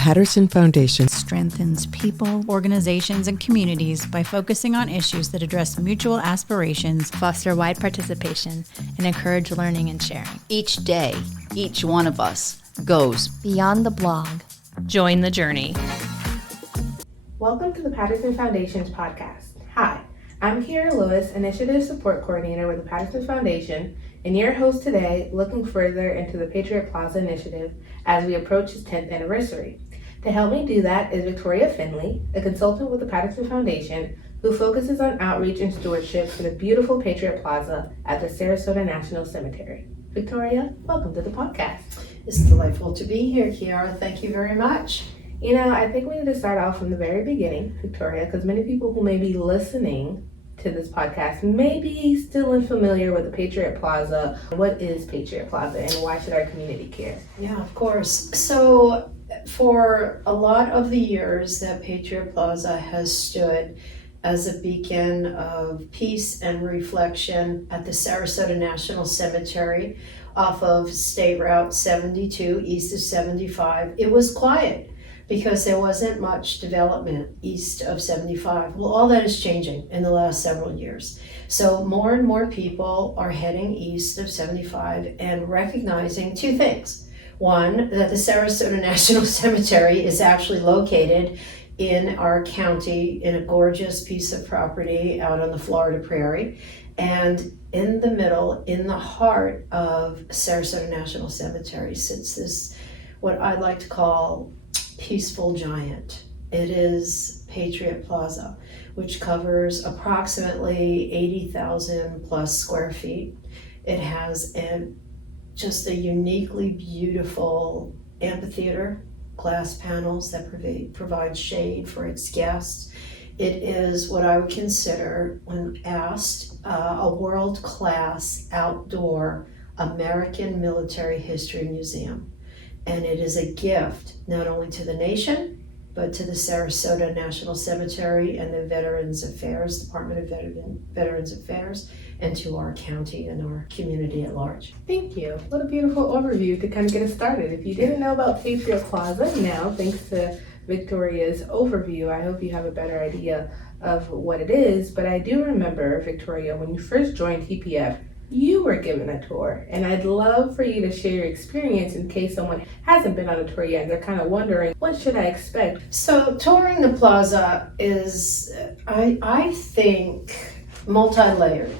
Patterson Foundation strengthens people, organizations, and communities by focusing on issues that address mutual aspirations, foster wide participation, and encourage learning and sharing. Each day, each one of us goes beyond the blog. Join the journey. Welcome to the Patterson Foundation's podcast. Hi, I'm Kiarra Louis, Initiative Support Coordinator with the Patterson Foundation, and your host today, looking further into the Patriot Plaza initiative as we approach its 10th anniversary. To help me do that is Victoria Finley, a consultant with the Patterson Foundation, who focuses on outreach and stewardship for the beautiful Patriot Plaza at the Sarasota National Cemetery. Victoria, welcome to the podcast. It's delightful to be here, Kiarra. Thank you very much. You know, I think we need to start off from the very beginning, Victoria, because many people who may be listening to this podcast may be still unfamiliar with the Patriot Plaza. What is Patriot Plaza and why should our community care? Yeah, of course. So for a lot of the years that Patriot Plaza has stood as a beacon of peace and reflection at the Sarasota National Cemetery off of State Route 72 east of 75, it was quiet because there wasn't much development east of 75. Well, all that is changing in the last several years. So more and more people are heading east of 75 and recognizing two things. One, that the Sarasota National Cemetery is actually located in our county in a gorgeous piece of property out on the Florida prairie. And in the middle, in the heart of Sarasota National Cemetery, sits this, what I'd like to call peaceful giant. It is Patriot Plaza, which covers approximately 80,000 plus square feet. It has just a uniquely beautiful amphitheater, glass panels that provide shade for its guests. It is what I would consider, when asked, a world-class outdoor American military history museum. And it is a gift not only to the nation, but to the Sarasota National Cemetery and the Veterans Affairs, Department of Veterans Affairs, and to our county and our community at large. Thank you. What a beautiful overview to kind of get us started. If you didn't know about Patriot Plaza, now, thanks to Victoria's overview, I hope you have a better idea of what it is. But I do remember, Victoria, when you first joined TPF, you were given a tour, and I'd love for you to share your experience in case someone hasn't been on a tour yet and they're kind of wondering, what should I expect? So touring the plaza is, I think, multi-layered.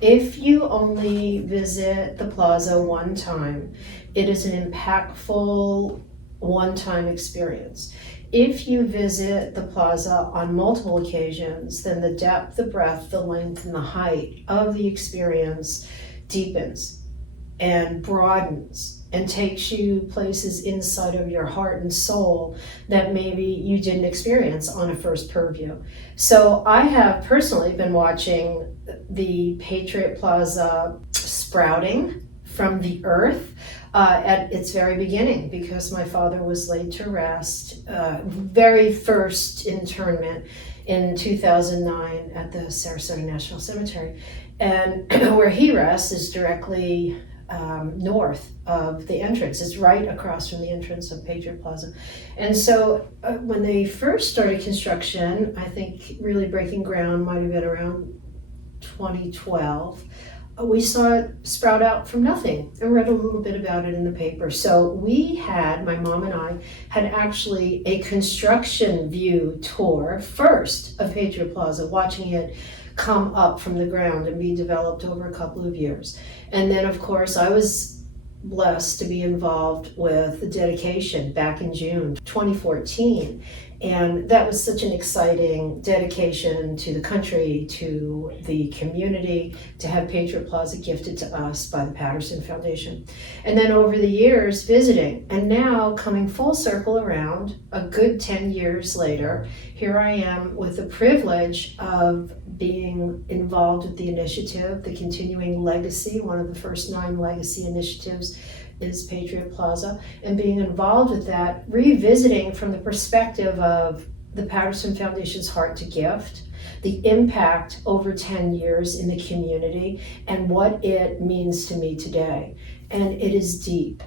If you only visit the plaza one time, it is an impactful one-time experience. If you visit the plaza on multiple occasions, then the depth, the breadth, the length, and the height of the experience deepens and broadens and takes you places inside of your heart and soul that maybe you didn't experience on a first purview. So I have personally been watching the Patriot Plaza sprouting from the earth at its very beginning, because my father was laid to rest, very first internment in 2009 at the Sarasota National Cemetery. And where he rests is directly north of the entrance. It's right across from the entrance of Patriot Plaza. And so when they first started construction, I think really breaking ground might have been around 2012. We saw it sprout out from nothing. I read a little bit about it in the paper. So my mom and I had actually a construction view tour first of Patriot Plaza, watching it come up from the ground and be developed over a couple of years. And then of course I was blessed to be involved with the dedication back in June 2014. And that was such an exciting dedication to the country, to the community, to have Patriot Plaza gifted to us by the Patterson Foundation. And then over the years, visiting, and now coming full circle around, a good 10 years later, here I am with the privilege of being involved with the initiative, the continuing legacy, one of the first 9 legacy initiatives is Patriot Plaza, and being involved with that, revisiting from the perspective of the Patterson Foundation's Heart to Gift, the impact over 10 years in the community, and what it means to me today. And it is deep.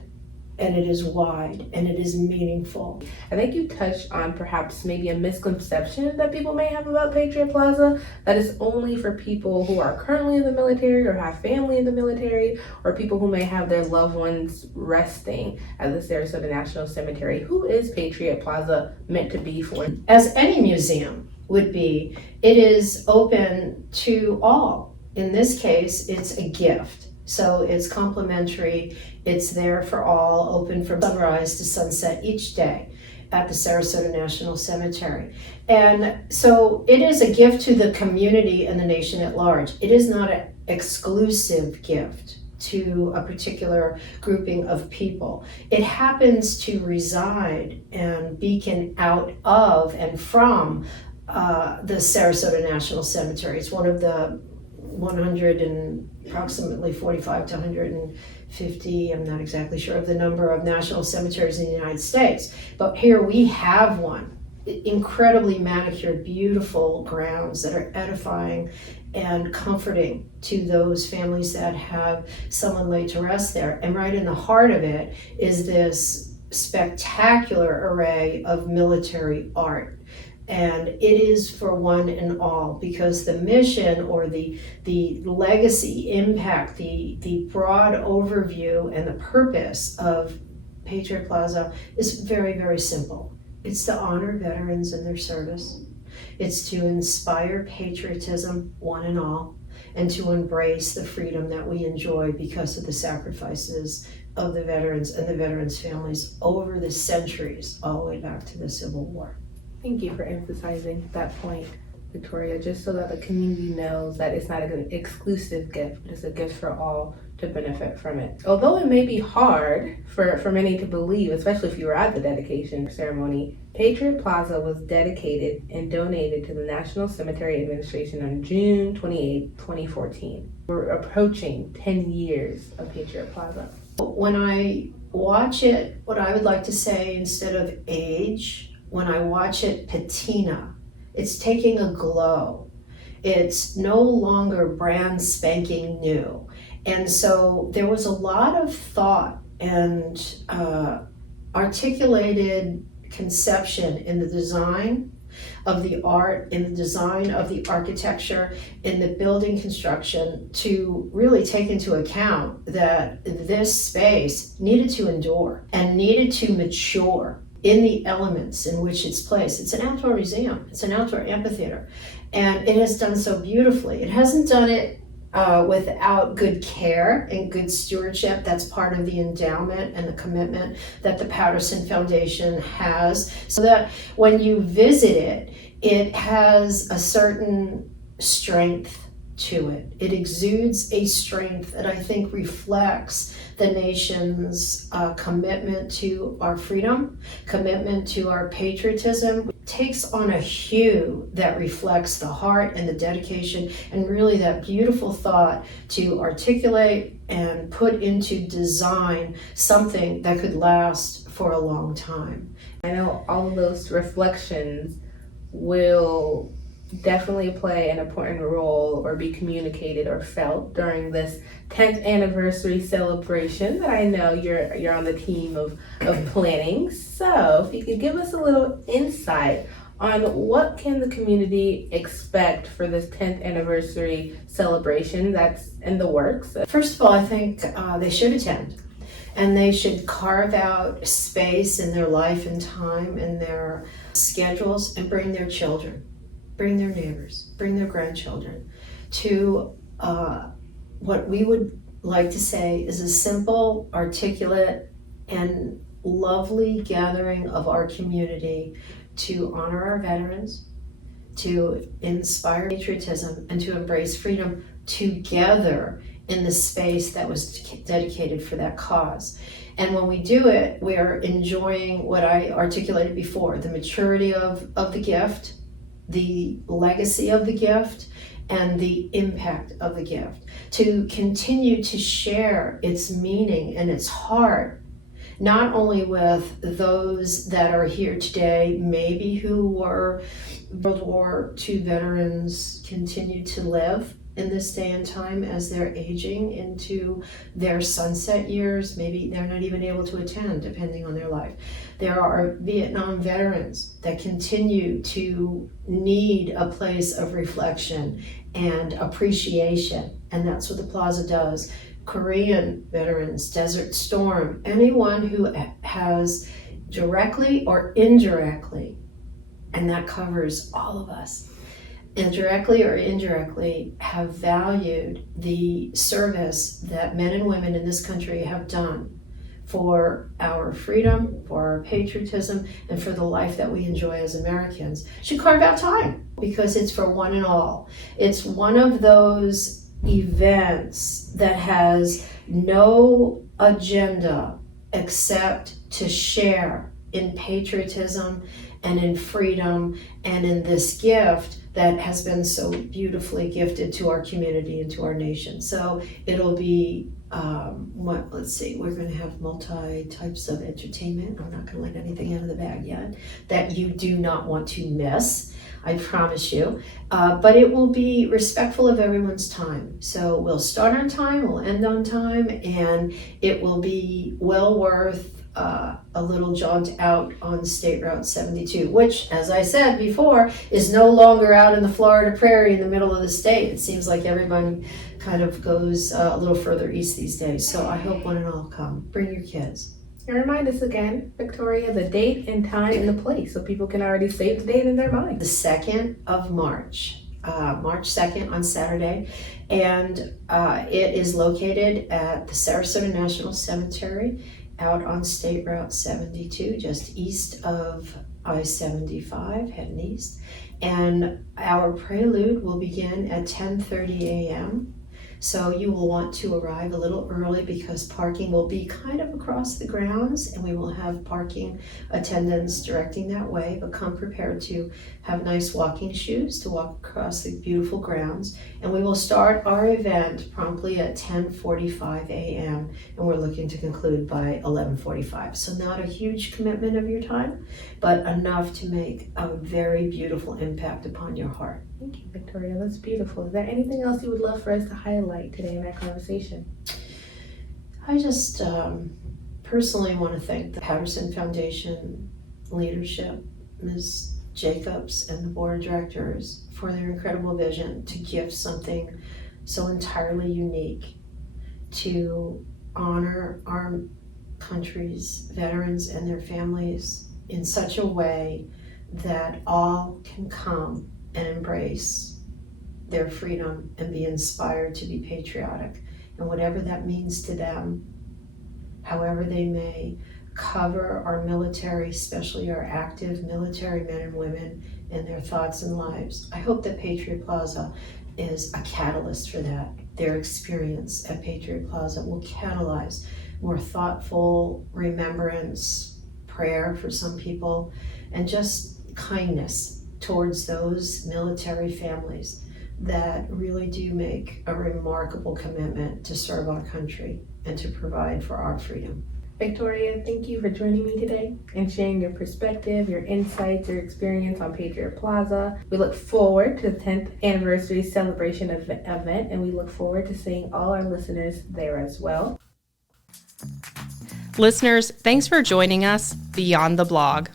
and it is wide, and it is meaningful. I think you touched on perhaps maybe a misconception that people may have about Patriot Plaza, that it's only for people who are currently in the military or have family in the military, or people who may have their loved ones resting at the Sarasota National Cemetery. Who is Patriot Plaza meant to be for? As any museum would be, it is open to all. In this case, it's a gift. So it's complimentary, it's there for all, open from sunrise to sunset each day at the Sarasota National Cemetery. And so it is a gift to the community and the nation at large. It is not an exclusive gift to a particular grouping of people. It happens to reside and beacon out of and from the Sarasota National Cemetery. It's one of the 100 and approximately 45 to 150, I'm not exactly sure of the number of national cemeteries in the United States, but here we have one. Incredibly manicured, beautiful grounds that are edifying and comforting to those families that have someone laid to rest there. And right in the heart of it is this spectacular array of military art. And it is for one and all, because the mission or the legacy, impact, the broad overview and the purpose of Patriot Plaza is very, very simple. It's to honor veterans and their service. It's to inspire patriotism, one and all, and to embrace the freedom that we enjoy because of the sacrifices of the veterans and the veterans' families over the centuries, all the way back to the Civil War. Thank you for emphasizing that point, Victoria, just so that the community knows that it's not an exclusive gift, but it's a gift for all to benefit from it. Although it may be hard for many to believe, especially if you were at the dedication ceremony, Patriot Plaza was dedicated and donated to the National Cemetery Administration on June 28, 2014. We're approaching 10 years of Patriot Plaza. When I watch it, what I would like to say instead of age, when I watch it patina, it's taking a glow. It's no longer brand spanking new. And so there was a lot of thought and articulated conception in the design of the art, in the design of the architecture, in the building construction, to really take into account that this space needed to endure and needed to mature in the elements in which it's placed. It's an outdoor museum, it's an outdoor amphitheater, and it has done so beautifully. It hasn't done it without good care and good stewardship. That's part of the endowment and the commitment that the Patterson Foundation has, so that when you visit it, it has a certain strength to it. It exudes a strength that I think reflects the nation's commitment to our freedom, commitment to our patriotism. It takes on a hue that reflects the heart and the dedication and really that beautiful thought to articulate and put into design something that could last for a long time. I know all of those reflections will definitely play an important role or be communicated or felt during this 10th anniversary celebration that I know you're on the team of planning. So if you could give us a little insight on what can the community expect for this 10th anniversary celebration that's in the works. First of all, I think they should attend. And they should carve out space in their life and time and their schedules and bring their children, bring their neighbors, bring their grandchildren to what we would like to say is a simple, articulate, and lovely gathering of our community to honor our veterans, to inspire patriotism, and to embrace freedom together in the space that was dedicated for that cause. And when we do it, we are enjoying what I articulated before, the maturity of the gift, the legacy of the gift, and the impact of the gift, to continue to share its meaning and its heart, not only with those that are here today, maybe who were World War II veterans, continue to live, in this day and time as they're aging into their sunset years. Maybe they're not even able to attend, depending on their life. There are Vietnam veterans that continue to need a place of reflection and appreciation, and that's what the plaza does. Korean veterans, Desert Storm, anyone who has directly or indirectly, and that covers all of us, and directly or indirectly have valued the service that men and women in this country have done for our freedom, for our patriotism, and for the life that we enjoy as Americans, should carve out time, because it's for one and all. It's one of those events that has no agenda except to share in patriotism and in freedom and in this gift that has been so beautifully gifted to our community and to our nation. So it'll be, we're going to have multi types of entertainment. I'm not going to let anything out of the bag yet that you do not want to miss, I promise you. But it will be respectful of everyone's time. So we'll start on time, we'll end on time, and it will be well worth a little jaunt out on State Route 72, which, as I said before, is no longer out in the Florida prairie in the middle of the state. It seems like everyone kind of goes a little further east these days. So I hope one and all come. Bring your kids. And remind us again, Victoria, the date and time and the place, so people can already save the date in their mind. The 2nd of March. March 2nd on Saturday, and it is located at the Sarasota National Cemetery out on State Route 72, just east of I-75, heading east. And our prelude will begin at 10:30 a.m. So you will want to arrive a little early because parking will be kind of across the grounds, and we will have parking attendants directing that way, but come prepared to have nice walking shoes to walk across the beautiful grounds. And we will start our event promptly at 10:45 a.m. and we're looking to conclude by 11:45. So not a huge commitment of your time, but enough to make a very beautiful impact upon your heart. Thank you, Victoria. That's beautiful. Is there anything else you would love for us to highlight today in our conversation? I just personally want to thank the Patterson Foundation leadership, Ms. Jacobs and the board of directors, for their incredible vision to gift something so entirely unique to honor our country's veterans and their families in such a way that all can come and embrace their freedom and be inspired to be patriotic. And whatever that means to them, however they may cover our military, especially our active military men and women, in their thoughts and lives. I hope that Patriot Plaza is a catalyst for that. Their experience at Patriot Plaza will catalyze more thoughtful remembrance, prayer for some people, and just kindness towards those military families that really do make a remarkable commitment to serve our country and to provide for our freedom. Victoria, thank you for joining me today and sharing your perspective, your insights, your experience on Patriot Plaza. We look forward to the 10th anniversary celebration event, and we look forward to seeing all our listeners there as well. Listeners, thanks for joining us beyond the blog.